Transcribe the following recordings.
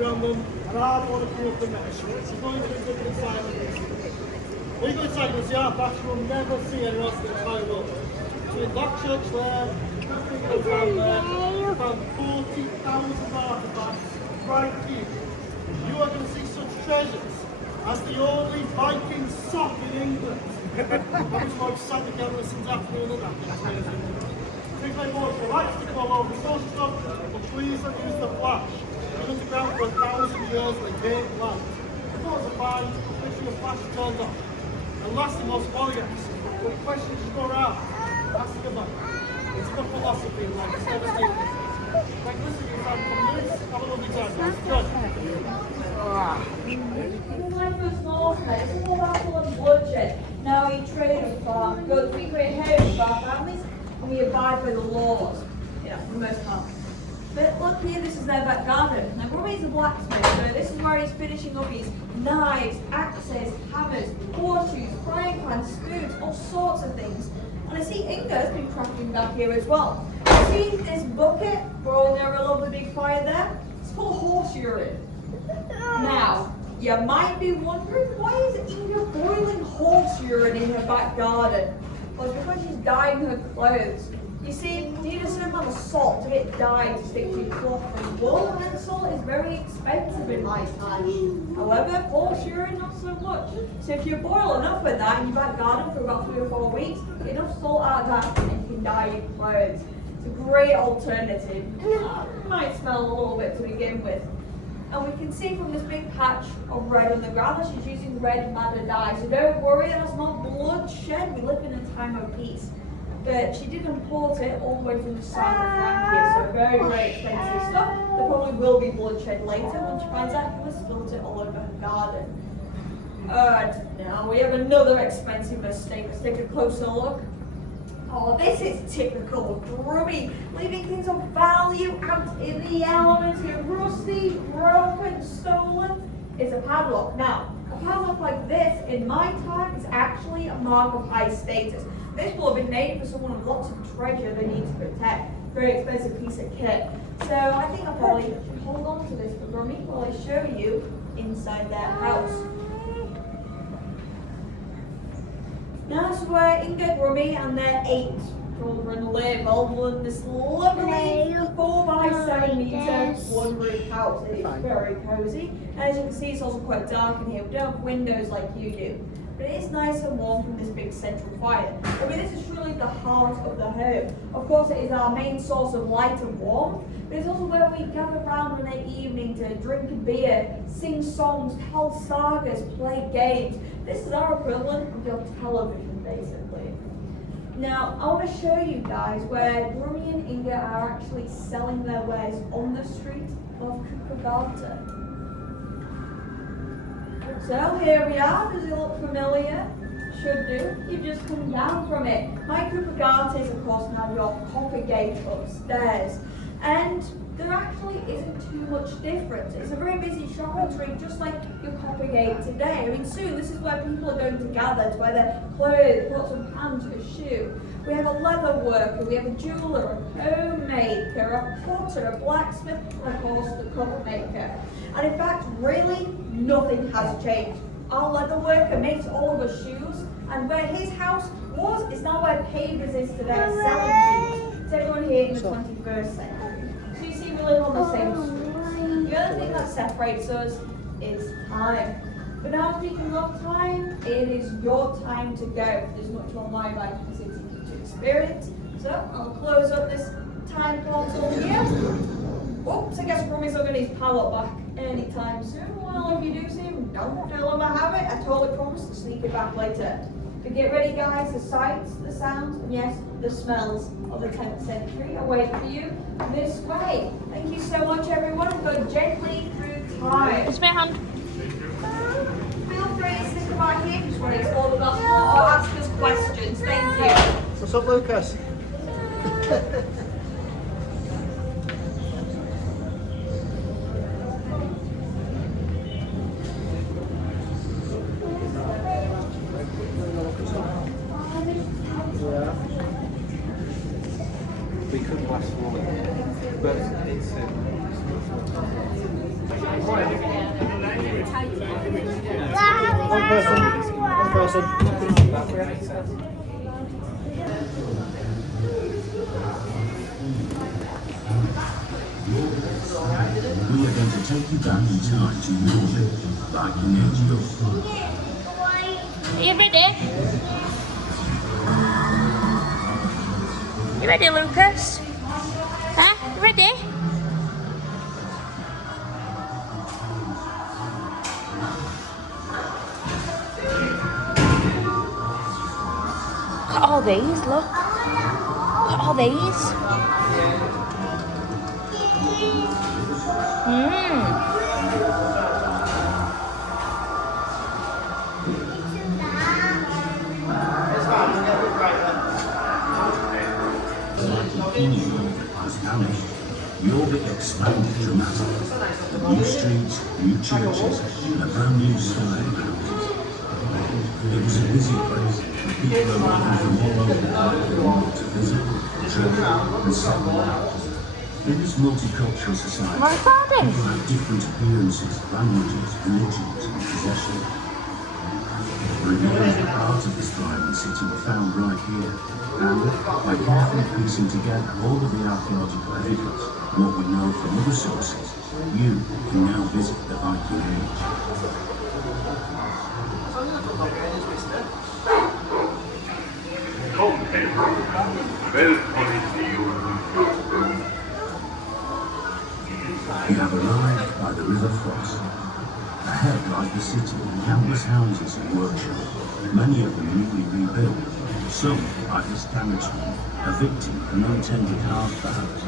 around them, and I don't want to come up the mesh. She's going to be good inside of this. When you go inside, you'll see our bathroom, never see anyone else in the entire world. So in that church there, we found 40,000 artifacts right here. You are going to see such treasures as the only Viking sock in England. I was more sat together since afternoon and that. Things like more, she likes to come over some stuff, but please don't use the flash. You've been underground for 1,000 years and they can't light. The photos are fine, make sure your flash is turned off. And lastly, most warriors, when questions you go around, ask about it. It's good philosophy in life, it's devastating. Like, listen to your time, come loose, have a lovely time, guys. Good. When I first Norseman, it's all about blood and bloodshed. Now we trade and farm goods, we create homes for our families, and we abide by the laws. Yeah, for the most part. But look here, this is their back garden. Now Ruby's a blacksmith, so this is where he's finishing up his knives, axes, hammers, horseshoes, frying pans, spoons, all sorts of things. And I see Inga's been crafting back here as well. See this bucket rolling over a lovely big fire there? It's full of horse urine. Now, you might be wondering, why is Inga boiling horse urine in her back garden? Well, it's because she's dyeing her clothes. You see, you need a certain amount of salt to get dyed to stick to your cloth and wool, and then salt is very expensive in my time. However, horse urine, not so much. So if you boil enough of that in your back garden for about 3 or 4 weeks, get enough salt out of that and you can dye your clothes. It's a great alternative. It might smell a little bit to begin with. And we can see from this big patch of red on the ground that she's using red madder dye. So don't worry, that's not bloodshed. We live in a time of peace. But she did import it all the way from the south of Francia, so very, very expensive stuff. There probably will be bloodshed later when she finds out who has spilled it all over her garden. Now we have another expensive mistake. Let's take a closer look. Oh, this is typical of Ruby, leaving things of value out in the elements here. Rusty, broken, stolen. It's a padlock. Now, a padlock like this, in my time, is actually a mark of high status. This will have been made for someone with lots of treasure they need to protect. Very expensive piece of kit. So I think I'll probably should hold on to this for Rummy while I show you inside their house. Now this is where Inga, Rummy and their 8 children live, all in this lovely 4x7 metre one roof house. It is very cosy. And as you can see, it's also quite dark in here. We don't have windows like you do. But it is nice and warm from this big central fire. I mean, this is truly the heart of the home. Of course, it is our main source of light and warmth, but it's also where we gather around in the evening to drink a beer, sing songs, tell sagas, play games. This is our equivalent of your television, basically. Now, I want to show you guys where Rummy and Inga are actually selling their wares on the street of Kupagata. So here we are. Does it look familiar? Should do. You've just come down from it. My Kupagatas, of course, now your Copper Gate upstairs. And there actually isn't too much difference. It's a very busy shopping street, just like your Copper Gate today. I mean, soon this is where people are going to gather to buy their clothes, pots and pans, a shoe. We have a leather worker, we have a jeweler, a homemaker, a potter, a blacksmith, and of course the cup maker. And in fact, really, nothing has changed. Our leather worker makes all of our shoes, and where his house was is now where Pavers is today, selling shoes. It's everyone here in the 21st century. So you see, we live on the same streets. The only thing that separates us is time. But now, speaking of time, it is your time to go. There's much more my Viking City to experience. So I'll close up this time portal here. Oops, I guess Rummy's not going to need power back anytime soon. Well, if you do see him, don't tell him I have it. I totally promise to sneak it back later. But get ready, guys. The sights, the sounds, and yes, the smells of the 10th century await for you this way. Thank you so much, everyone. Go gently through time. It's my hand. Feel free to stick around here if you just want to explore the gospel or ask us questions. Thank you. What's up, Lucas? We could last long, but it's One person. One person. We are going to take you back in time to Jorvik Viking age. Are you ready? You ready, Lucas? Huh? You ready? Look at all these, look. Look at all these. Jorvik expanded dramatically. New streets, new churches, and a brand new style. It was a busy place. People arriving from all over the world to visit, travel, and settle. In this multicultural society, people have different appearances, languages, religions, and possessions. Remains are part of this thriving city were found right here, and by carefully piecing together all of the archaeological evidence, what we know from other sources, you can now visit the Viking Age. We have arrived by the River Foss. Ahead lies the city and countless houses and workshops, many of them newly rebuilt. Some, like this carriage home, a victim of an untended half-bath.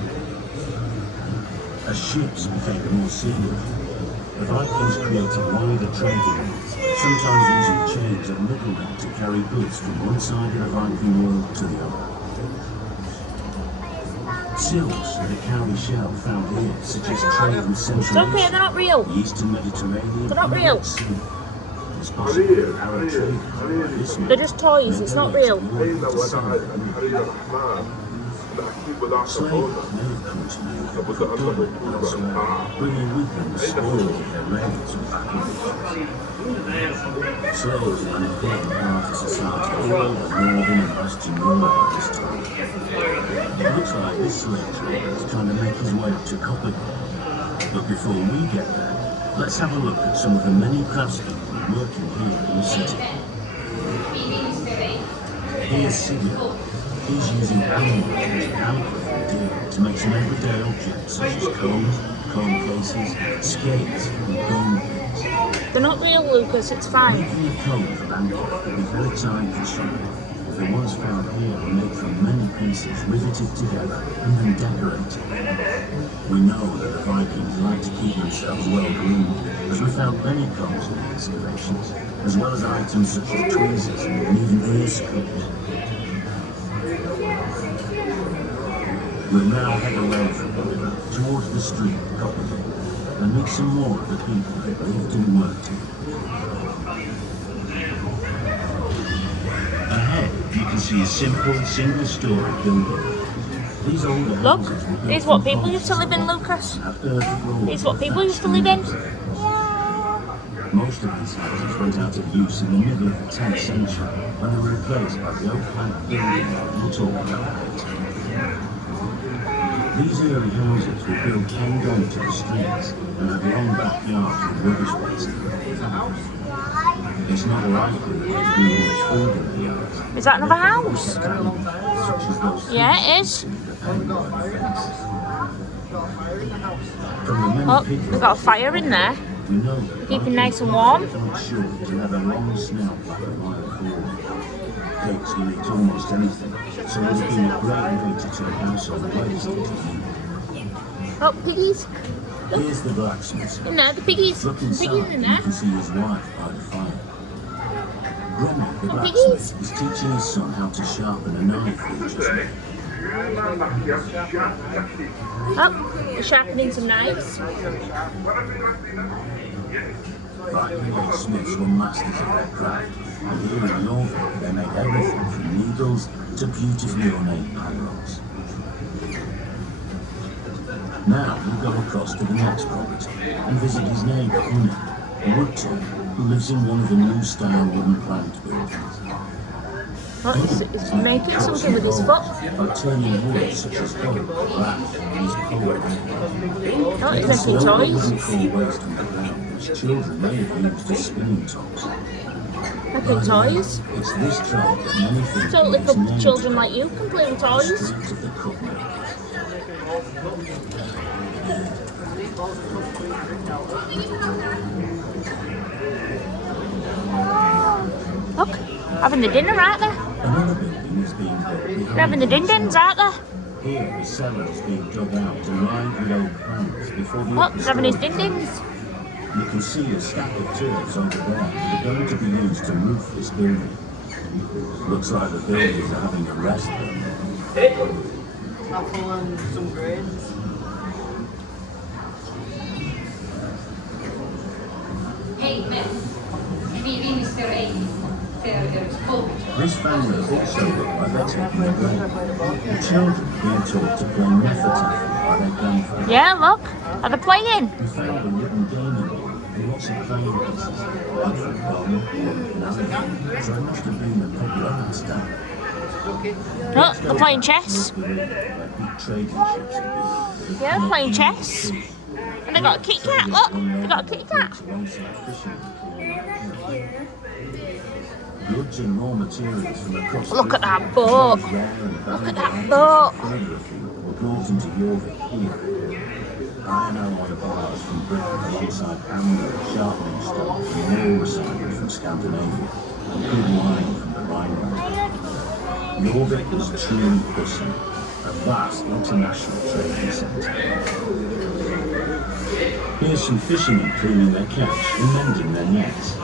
As ships became more seaworthy, the Vikings created wider trade routes, sometimes using chains and middlemen to carry goods from one side of the Viking world to the other. Seals and the cowrie shell found here suggest trade with Central It's okay, they're not real. the Eastern Mediterranean, They're not real. It's possible that Arab trade They're just toys, it's not real. Slaves may have come to Europe from Dublin and elsewhere, bringing with them the spoil of their raids and battles. Slaves are an important part of society all over northern and western Europe at this time. It looks like this slave trader is trying to make his way up to Copenhagen. But before we get there, let's have a look at some of the many craftspeople working here in the city. Here's Sigurd. He's using animal and deer to make some everyday objects such as combs, comb cases, skates, and bone pins. They're not real, Lucas, it's fine. Making a comb for Bangkok can be very time consuming. The ones found here are made from many pieces riveted together and then decorated. We know that the Vikings like to keep themselves well groomed, as we found many combs in the excavations, as well as items such as tweezers and even ear screws. We'll now head away from the river towards the street of Copenhagen and meet some more of the people that lived and worked here. Ahead, you can see a simple, single-story building. These older Look, houses were built these what from people used to live in, concrete Lucas. and have earthy floors These what and people used to thatched live in. roofs. Most of these houses went out of use in the middle of the 10th century when they were replaced by the oak-plank building we'll talk about later. These early houses were built end on to the streets and had long backyards with rubbish bins in them. It's not likely that they grew much food in the yards. Is that another house? Such as those Yeah, it is. From the many Oh, people we've got a fire in there. we know that Keeping nice and Vikings warm. were definitely sure to have a long snout like a wild boar. Pigs will eat almost anything, so it would have been a great advantage to the household ways to eat. Oh, piggies. Here's the blacksmith. In there, the piggies. Look Piggies inside, in you there. can see his wife by the fire. Ronnie, the Oh, blacksmith, is teaching his son how to sharpen a knife he just made. Oh, we're sharpening some knives. Viking age smiths were masters of their craft, and here in Jorvik they made everything from needles to beautifully ornate panels. Now we go across to the next property and visit his neighbour, Honey, a woodturner who lives in one of the new-style wooden planked buildings. What, is he making something with his foot? By turning wood such as oak, black, and his poets. Oh, he's making toys. Waste on the ground, which children may have used as spinning tops. Making toys. It's this job that many think Totally is for named children like you can play with the toys. streets of the Cookmakers. Look, having the dinner, aren't they? Another building is being built They're behind having the din-dins, aren't they? Here, the cellar is being dug out and lined with oak planks before the Look, upper he's having his story. din-dins. You can see a stack of turrets over there that are going to be used to roof this building. Looks like the builders are having a rest though. Apple and some grains. Hey, Matt. Vi Mr. A. This family also look like they're taking a break. The children being taught to play Methotaph by their grandfather. Yeah, look. Are they playing? We found a wooden gaming board and lots of playing pieces, like for bone, wood, and iron, so it must have been a popular pastime. Look, they're playing chess. Like big trading ships would be. Yeah, they're playing chess. And they got a Kit Kat, look. They got a Kit Kat. Alongside fishing. Goods and raw materials from across Look at that Britain, boat. both rare and Look at valuable that boat. items further afield were brought into Jorvik here. Iron alloy bars from Britain alongside amber, sharpening stock and nail recycling from Scandinavia, and good wine from the Rhineland. Jorvik was truly pushing a vast international trading centre. Here's some fishermen cleaning their catch and mending their nets.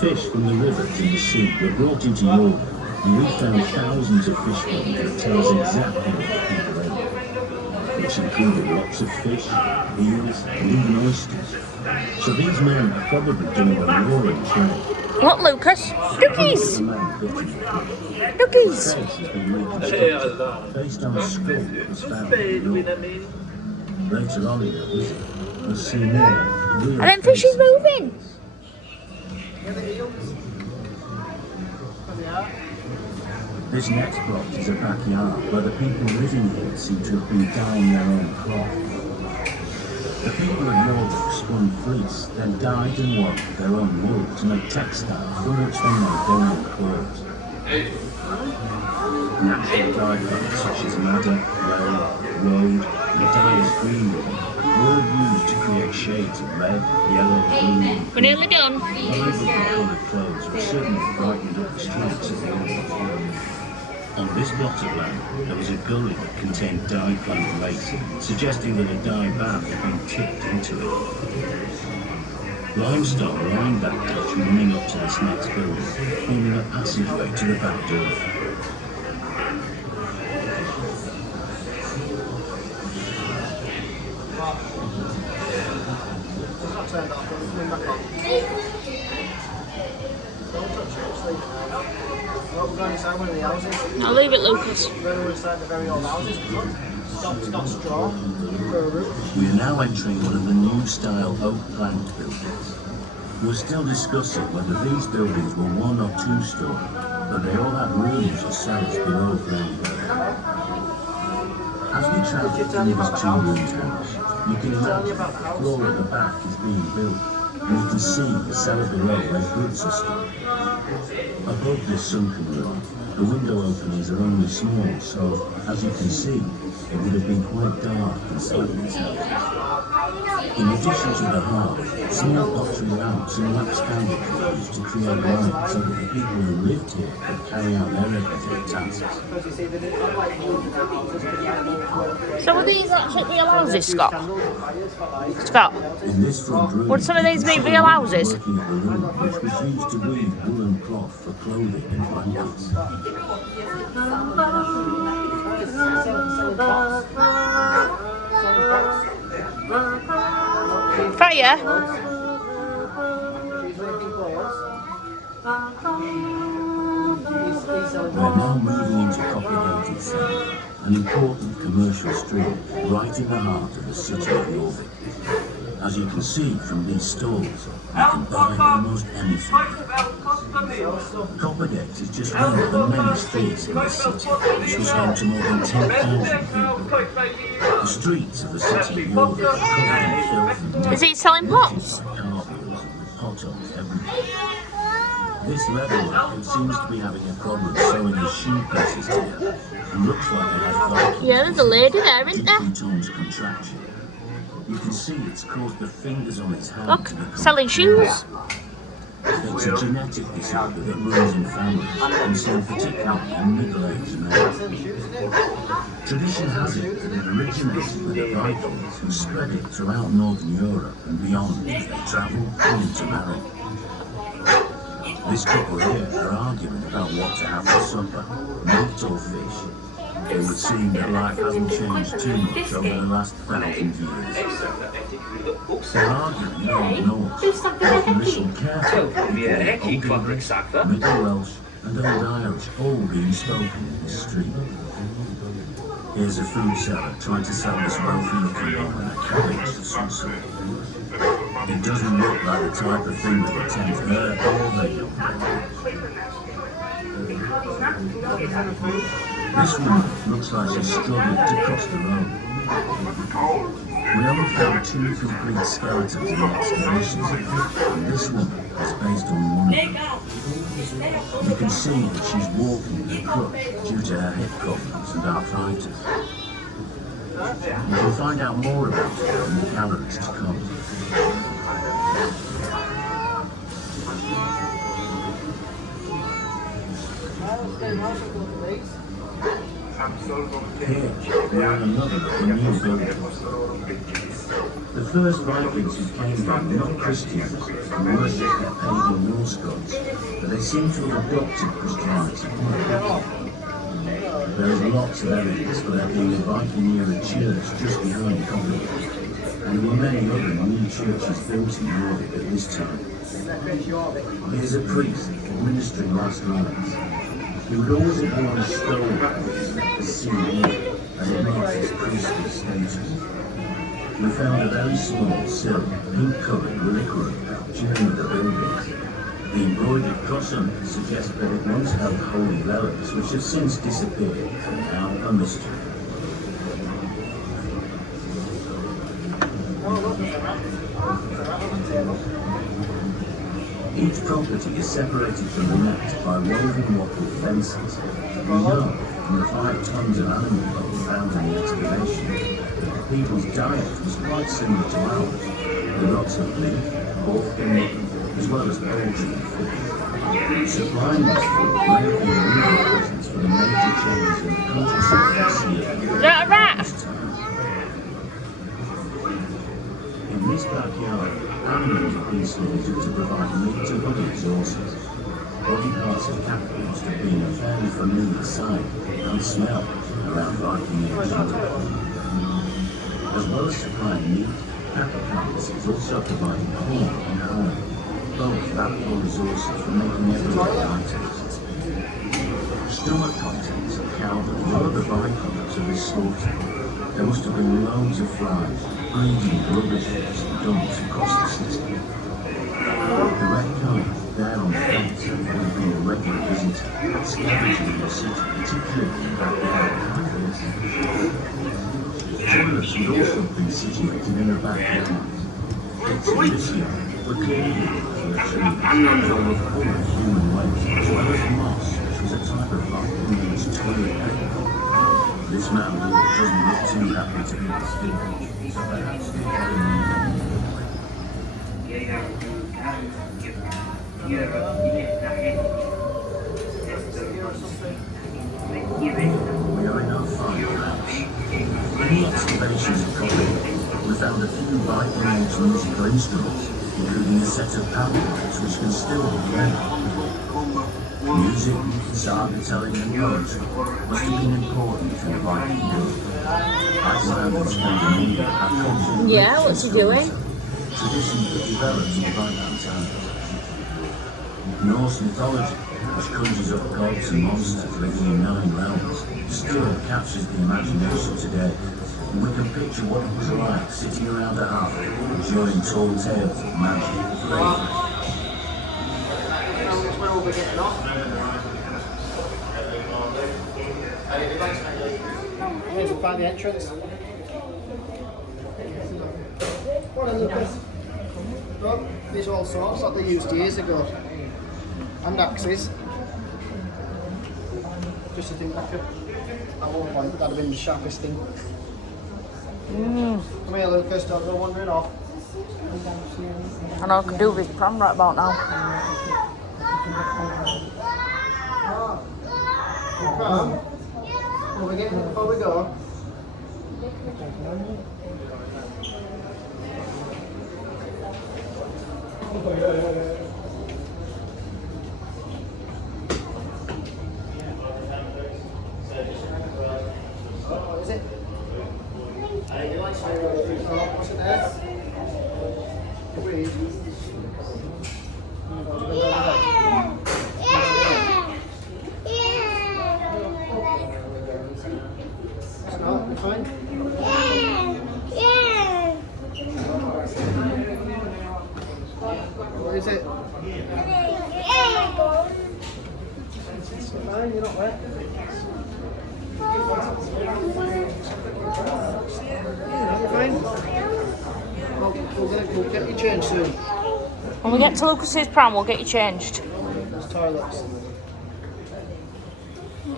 Fish from the rivers and the sea were brought into Jorvik, and we found thousands of fish bones that tell us exactly what the people ate, which included lots of fish, eels, and even oysters. So these men are probably doing a roaring trade. Look, Lucas. Dookies. The man bitten. Dookies. His face has been reconstructed based on a skull that was found in York. Later on in the visit, we'll see more real Are them fishes moving? This next plot is a backyard where the people living here seem to have been dyeing their own cloth. The people of Jorvik spun fleece, then dyed and wove their own wool to make textiles from which they made their own clothes. Natural dye colours such as madder, yellow, woad, and dyer's green wool were all used to create shades of red, yellow, blue, and We're nearly done. vibrantly coloured clothes which certainly brightened up the streets of the old. On this plot of land, there was a gully that contained dye-planned lace, suggesting that a dye bath had been tipped into it. Limestone lined that ditch running up to this next building, forming a passageway to the back door. Turned off, but it's coming back on. Don't touch it, just leave it there. Well, we're going inside one of the houses. I'll leave it, Lucas. We're inside the very old houses. Look, it's got straw for a roof. We are now entering one of the new-style oak-planked buildings. We're still discussing whether these buildings were one or two-story, but they all had rooms or cells below ground level. As we travel through this two-roomed house, you can imagine the floor at the back is being built, and you can see the cellar below where goods are stored. Above this sunken room, the window openings are only small, so, as you can see, it would have been quite dark inside these houses. In addition to the hearth, small pottery lamps and wax candles were used to create light so that the people who lived here could carry out their everyday tasks. Because you see, they didn't have like wood in their houses, but they had wood. So are these actually real houses, Scott? Candles and fires for light. Scott? In this front room, Would some of these be real houses? working at the loom, which was used to weave woolen cloth for clothing and blankets. Fire? We're now moving into Copperhead itself, an important commercial street right in the heart of the city of Jorvik. As you can see from these stalls, you can buy almost anything. Coppergate is just one of the many streets in the city, which was home to more than 10,000 people. The streets of the city of Jorvik are covered in filth and Is he selling pots? cartwheels with potholes everywhere. This leather worker seems to be having a problem sewing his shoe pieces together, and looks like a head Viking. Yeah, there's a lady there, isn't there? Times contraction. You can see it's caused the fingers on his hand Look, to become selling shoes. It's a genetic disorder that runs in families and seen particularly in middle-aged men. Tradition has it that it originated with the Vikings who spread it throughout Northern Europe and beyond as they travelled and intermarried. This couple here are arguing about what to have for supper, meat or fish. It would seem that life hasn't changed too much over the last 1,000 years. They're arguing in Old Norse, with some careful Old English, Middle Welsh and Old Irish all being spoken in this street. Here's a food seller trying to sell this wealthy looking woman a cabbage of some sort. It doesn't look like the type of thing that would tempt her or her young baby. This woman looks like she's struggling to cross the road. We only found 2 complete skeletons in the excavations, and this woman is based on one of them. You can see that she's walking with a crutch due to her hip problems and arthritis. You can find out more about her in the galleries to come. Here, we are in another new building. The first Vikings who came here were not Christians and worshipped the pagan Norse gods, but they seem to have adopted Christianity. There is lots of evidence for there being a Viking era church just behind Coppergate, and there were many other new churches built in Jorvik at this time. Here's a priest administering last rites. He would always have worn a stole as seen here, as it marks his priestly status. We found a very small, silk, pink-coloured reliquary pouch in one of the buildings. The embroidered cushion suggests that it once held holy relics which have since disappeared and now a mystery. Each property is separated from the next by woven wattled fences. We know from the 5 tons of animal bones found in the excavation that people's diet was quite similar to ours, with lots of meat, pork and mutton, as well as poultry and fish. Supplying this food may have been real reasons for the major changes in the countryside this year. In this backyard, animals have been slaughtered to provide meat to other resources. Body parts of cattle must have been a fairly familiar sight and smell around Viking Age. As well as supplying meat, cattle carcasses also providing corn and iron, both valuable resources for making everyday items. Stomach contents of cow that were the byproducts of this slaughter. There must have been loads of flies, breeding rubbish heaps and dumps across the city. The red cone there on the fence would have been a regular visitor, scavenging in the city, particularly in backyard cafes. Toilets would also have been situated in the backyard. Pits in this yard were clearly for the trees, full of human waste, as well as moss, which was a type of Viking-used toilet paper. This man doesn't look too happy to be disturbed, so perhaps they had him. We are in our final house. In the excavations of Coppergate, we found a few Viking-age musical instruments, including a set of panpipes which can still be played. Music, saga telling and poetry must have been important to the Viking world. Iceland and Scandinavia have cultural Yeah, what's he doing? Traditions that developed in Viking times. Norse mythology which conjures up gods and monsters living in 9 realms, still captures the imagination today. And we can picture what it was like sitting around a hearth, enjoying tall tales of magic, bravery. Where are we getting off? Where's the by the entrance? What are Lucas? Look, these are all sorts like they used years ago. And axes. Just to think back at one point, that'd have been the sharpest thing. Come here, Lucas, don't go wandering off. I know I can do this pram right about now. Come. Before we go. What is it? What's it there? Read. It's not, it's fine. What is it? It's fine, you're not wet. You're fine. We'll get you changed soon. When we get to Lucas's pram, we'll get you changed. There's toilets.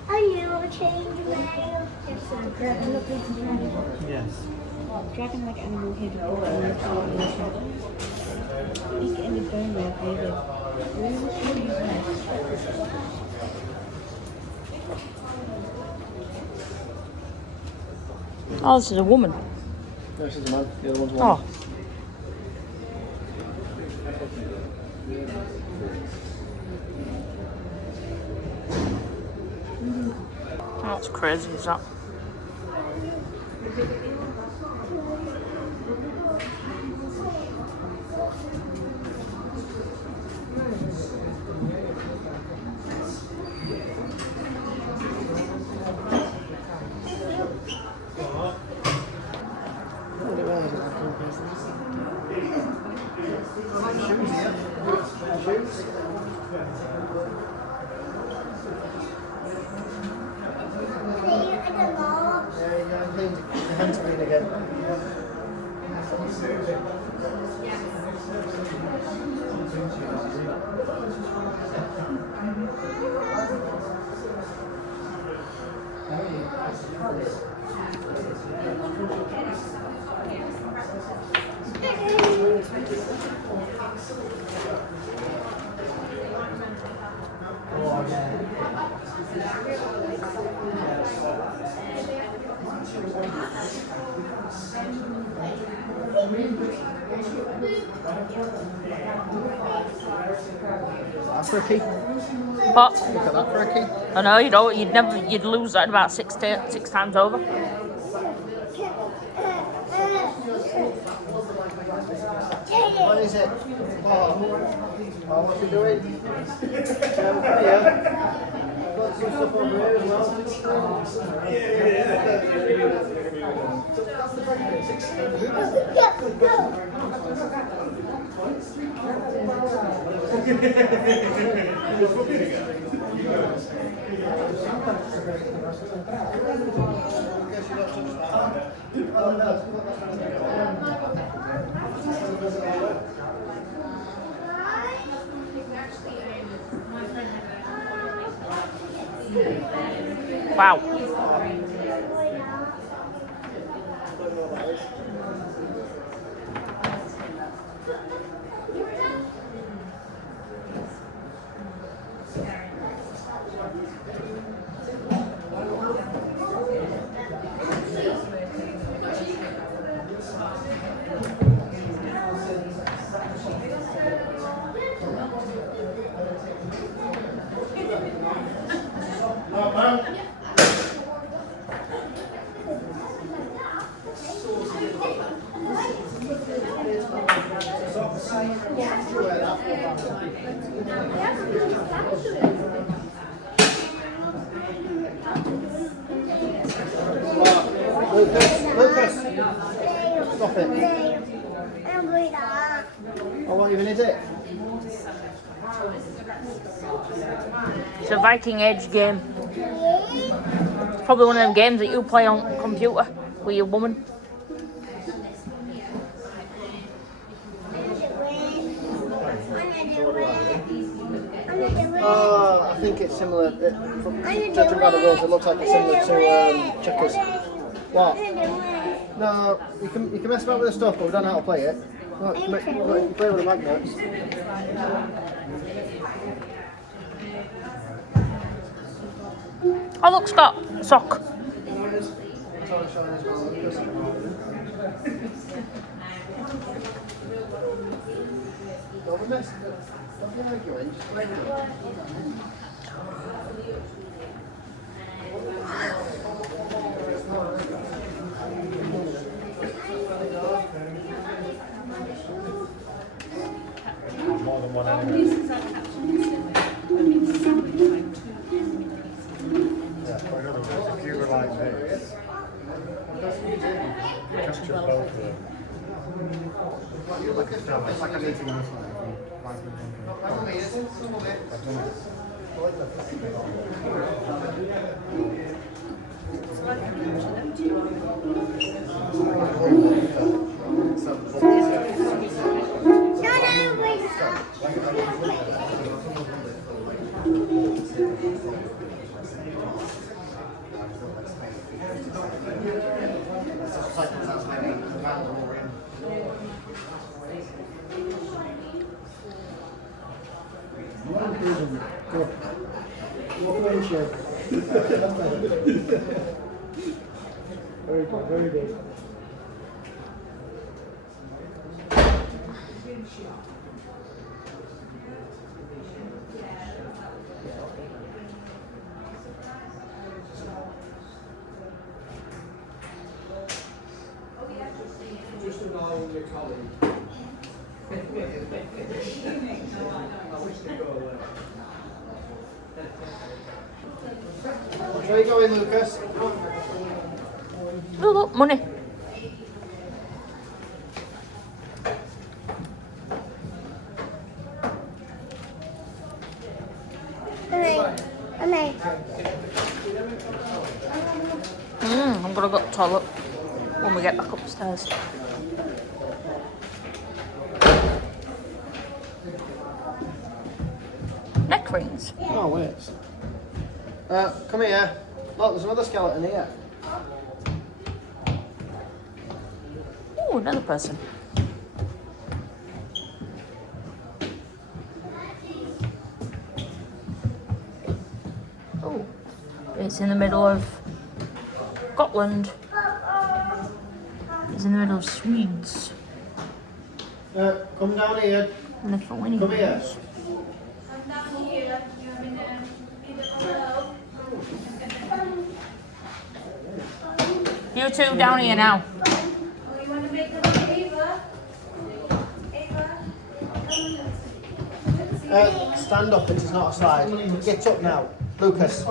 Are you changing mail? Yes. Dragon like animal head He's getting the bone where baby. Oh, this is a woman. No, this is a man. The other one's a woman. Oh. That's crazy, is that? That's for a key. But Look at that for a key. I know you'd lose that about six times over. What is it? Oh, what's he doing? Here. Got some stuff over here as well. Wow. Yeah. stop it. Oh, what even is it? It's a Viking Age game. Probably one of them games that you play on computer with your woman. Oh, I think it's similar. From judging by the rules, it looks like it's similar to checkers. What? No, you can mess about with the stuff, but we don't know how to play it. No, you can play with the magnets. Oh look, Scott, sock. More than one enemy. Yeah, or in other words, if you were like this, just both of them. It's like a meeting on the phone. Very good, very good. Just an eye on your colleague. I wish they'd go away. Where are you going, Lucas? Oh look, money. I'm gonna go to the toilet when we get back upstairs. Neck rings. Oh, wait. Come here. Look, there's another skeleton here. Oh, another person. Oh, it's in the middle of Scotland. It's in the middle of Swedes. Come down here. Lithuania. Come here. You two down here now. Stand up, it is not a slide. Get up now. Lucas.